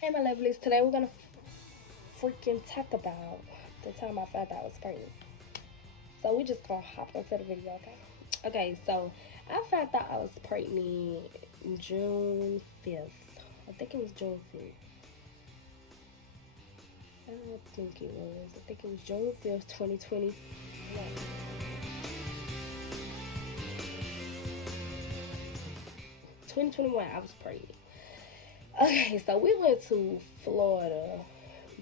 Hey, my lovelies. Today we're gonna freaking talk about the time I found out I was pregnant. So we just gonna hop into the video, okay? Okay, so I found out I was pregnant June 5th. I think it was June 5th. I don't think it was. I think it was June 5th, 2020. 2021, I was pregnant. Okay, so we went to Florida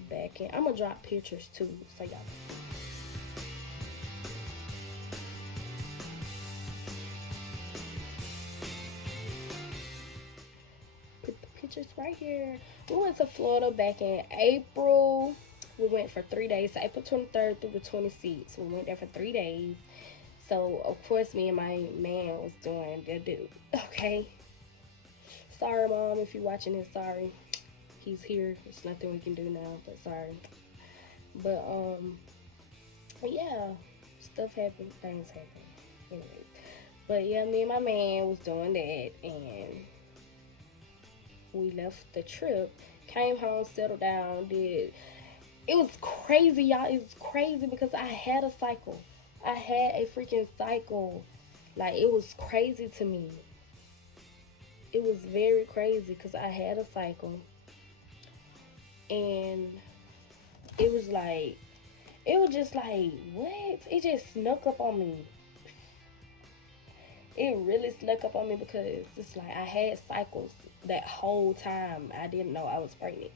back in. I'm gonna drop pictures too, so y'all. Put the pictures right here. We went to Florida back in April. We went for 3 days, so April 23rd through the 26th. We went there for 3 days. So of course, me and my man was doing the do. Okay. Sorry, mom, if you're watching this. Sorry, he's here. There's nothing we can do now, but sorry. But yeah, stuff happened. Things happen. Anyway, but yeah, me and my man was doing that, and we left the trip, came home, settled down, did. It was crazy, y'all. It was crazy because I had a cycle. I had a freaking cycle. Like, it was crazy to me. It was very crazy because I had a cycle. And it was like, it was just like, what? It just snuck up on me. It really snuck up on me because it's like I had cycles that whole time. I didn't know I was pregnant.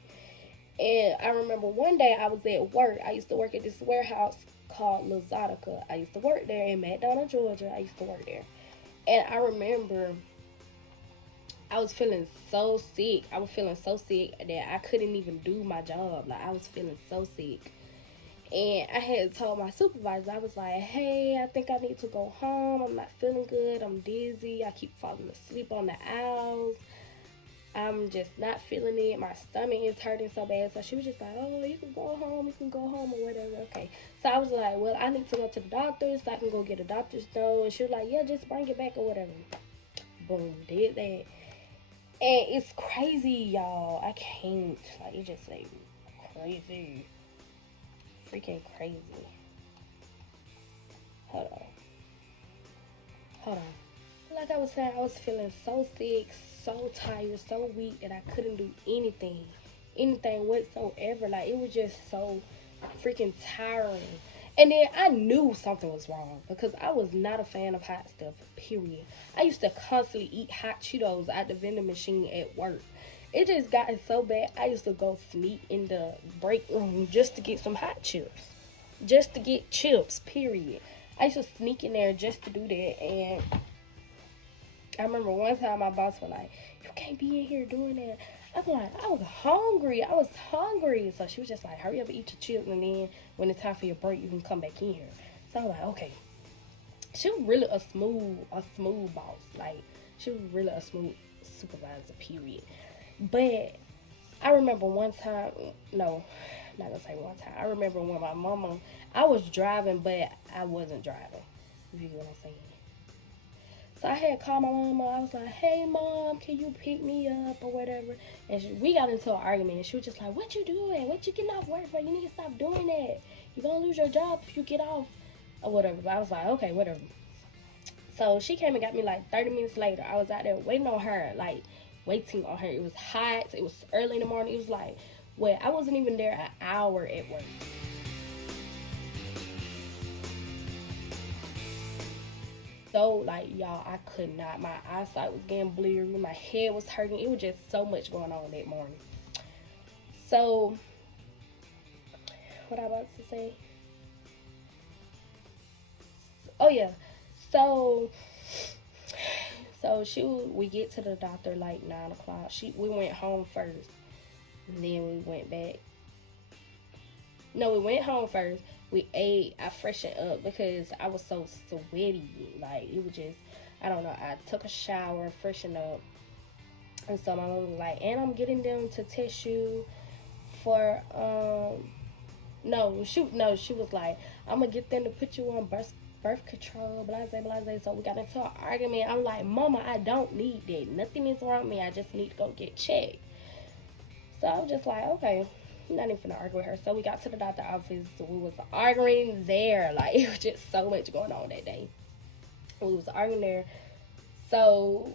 And I remember one day I was at work. I used to work at this warehouse called Lazadica. I used to work there in McDonough, Georgia. I used to work there. And I remember I was feeling so sick. I was feeling so sick that I couldn't even do my job. Like, I was feeling so sick. And I had told my supervisor, I was like, hey, I think I need to go home. I'm not feeling good. I'm dizzy. I keep falling asleep on the aisles. I'm just not feeling it. My stomach is hurting so bad. So she was just like, oh, you can go home. You can go home or whatever. Okay. So I was like, well, I need to go to the doctor so I can go get a doctor's note. And she was like, yeah, just bring it back or whatever. Boom. Did that. And it's crazy, y'all. I can't. Like, it just like crazy. Freaking crazy. Hold on. Hold on. Like I was saying, I was feeling so sick, so tired, so weak that I couldn't do anything whatsoever. Like, it was just so freaking tiring. And then I knew something was wrong because I was not a fan of hot stuff, period. I used to constantly eat hot Cheetos at the vending machine at work. It just got so bad, I used to go sneak in the break room just to get some hot chips. Just to get chips, period. I used to sneak in there just to do that. And I remember one time my boss was like, you can't be in here doing that. I was like, I was hungry. I was hungry. So she was just like, hurry up and eat your chips. And then when it's time for your break, you can come back in here. So I was like, okay. She was really a smooth boss. Like, she was really a smooth supervisor, period. But I remember one time, no, not gonna say one time. I remember when my mama, I was driving, but I wasn't driving. If you get what I'm saying. So I had called my mama. I was like, hey, mom, can you pick me up or whatever? And we got into an argument. And she was just like, what you doing? What you getting off work for? You need to stop doing that. You're going to lose your job if you get off or whatever. But I was like, okay, whatever. So she came and got me like 30 minutes later. I was out there waiting on her, like waiting on her. It was hot. It was early in the morning. It was like, well, I wasn't even there an hour at work. So, like, y'all, I could not. My eyesight was getting blurry. My head was hurting. It was just so much going on that morning. So, what I about to say? Oh yeah. So, we get to the doctor like 9 o'clock. We went home first, and then we went back. No, we went home first. We ate. I freshened up because I was so sweaty. Like, it was just, I don't know. I took a shower, freshened up, and so my mom was like, "And I'm getting them to test you for no, she was like, I'm gonna get them to put you on birth control, blase blase." So we got into an argument. I'm like, Mama, I don't need that. Nothing is wrong with me. I just need to go get checked. So I was just like, okay, I'm not even gonna argue with her. So we got to the doctor office. We was arguing there. Like, it was just so much going on that day. We was arguing there. So,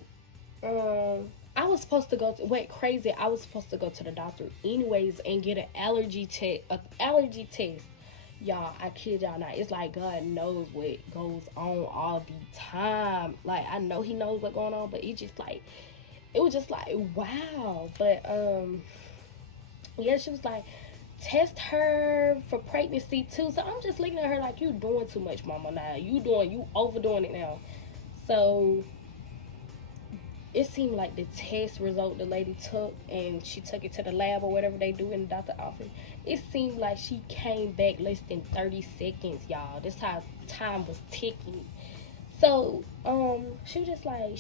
I was supposed to went crazy. I was supposed to go to the doctor anyways and get an allergy test. Y'all, I kid y'all not. It's like God knows what goes on all the time. Like, I know He knows what's going on, but it was just like wow. But yeah, she was like, test her for pregnancy too. So I'm just looking at her like, you doing too much, mama. Now you overdoing it now. So it seemed like the test result the lady took, and she took it to the lab or whatever they do in the doctor office. It seemed like she came back less than 30 seconds, y'all. This how time was ticking. So she was just like,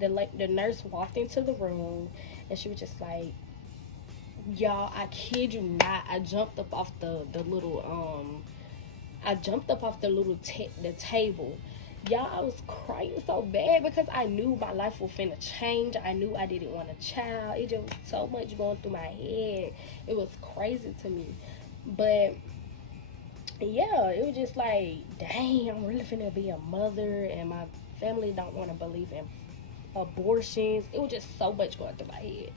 the nurse walked into the room, and she was just like, y'all, I kid you not, I jumped up off the little the table. Y'all, I was crying so bad because I knew my life was finna change. I knew I didn't want a child. It just was so much going through my head. It was crazy to me. But yeah, it was just like, dang, I'm really finna be a mother, and my family don't want to believe in abortions. It was just so much going through my head.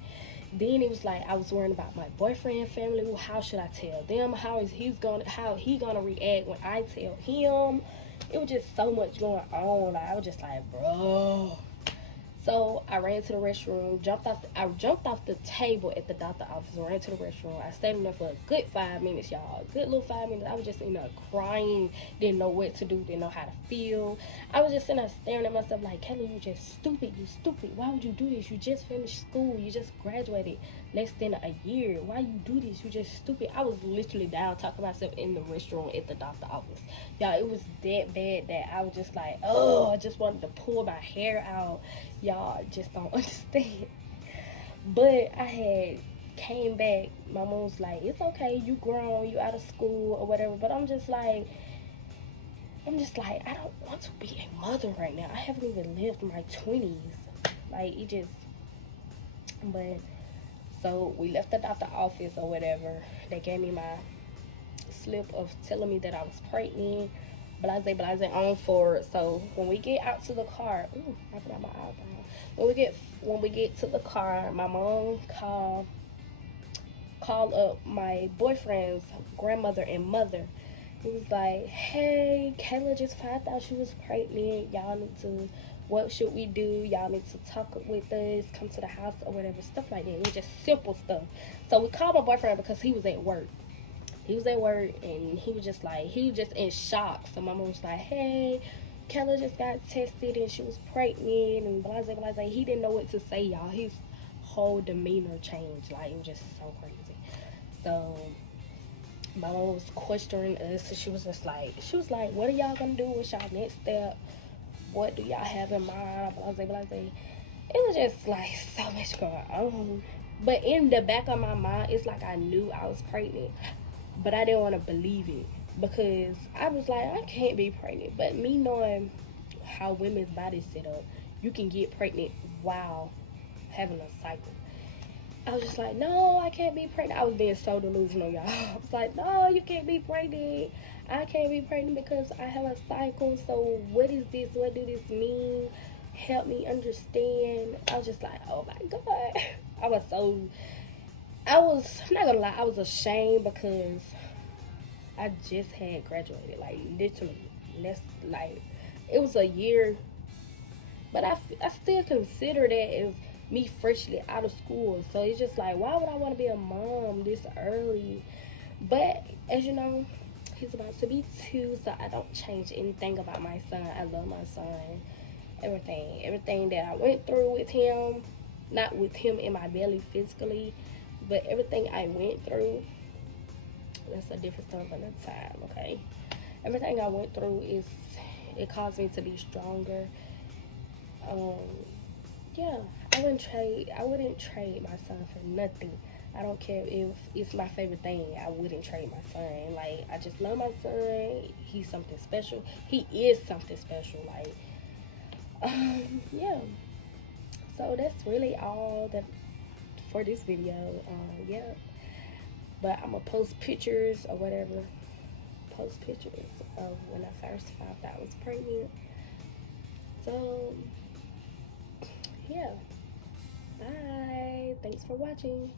Then it was like I was worrying about my boyfriend family. Well, how should I tell them? How he gonna react when I tell him? It was just so much going on. Like, I was just like, bro. So I ran to the restroom, I jumped off the table at the doctor office, ran to the restroom. I stayed in there for a good 5 minutes, y'all. A good little 5 minutes. I was just in there crying, didn't know what to do, didn't know how to feel. I was just in there staring at myself like, Kelly, you just stupid. You stupid. Why would you do this? You just finished school. You just graduated less than a year. Why you do this? You just stupid. I was literally down talking to myself in the restroom at the doctor office. Y'all, it was that bad that I was just like, oh, I just wanted to pull my hair out. Y'all just don't understand. But I had came back. My mom was like, it's okay, you grown, you out of school or whatever. But I'm just like, I don't want to be a mother right now. I haven't even lived my 20s. Like, it just, but, so we left the doctor office or whatever. They gave me my slip of telling me that I was pregnant. Blase on forward. So when we get out to the car, ooh, I put out my eyebrow. When we get to the car, my mom called up my boyfriend's grandmother and mother. He was like, hey, Kayla just found out she was pregnant. Y'all need to, what should we do? Y'all need to talk with us, come to the house or whatever, stuff like that. It was just simple stuff. So we called my boyfriend because he was at work. And he was just in shock. So my mom was like, hey, Kayla just got tested and she was pregnant and blah blah blah. He didn't know what to say, y'all. His whole demeanor changed. Like, it was just so crazy. So my mom was questioning us, and she was like, what are y'all gonna do? What's y'all next step? What do y'all have in mind? Blah blah blah. It was just like so much going on. But in the back of my mind, it's like I knew I was pregnant, but I didn't want to believe it because I was like, I can't be pregnant. But me knowing how women's bodies set up, you can get pregnant while having a cycle. I was just like, no, I can't be pregnant. I was being so delusional, y'all. I was like, no, you can't be pregnant. I can't be pregnant because I have a cycle. So what is this? What do this mean? Help me understand. I was just like, oh my God. I was so, I'm not gonna lie, I was ashamed because I just had graduated, like literally, less, like, it was a year, but I still consider that as me freshly out of school. So it's just like, why would I want to be a mom this early? But as you know, he's about to be 2, so I don't change anything about my son. I love my son. Everything that I went through with him, not with him in my belly physically, but everything I went through, that's a different story for another time, okay? Everything I went through it caused me to be stronger. Um, yeah, I wouldn't trade my son for nothing. I don't care if it's my favorite thing. I wouldn't trade my son. Like, I just love my son. He's something special. He is something special. Like, yeah. So that's really all that for this video. Yeah, but I'm gonna post pictures or whatever. Post pictures of when I first found out I was pregnant. So yeah, bye. Thanks for watching.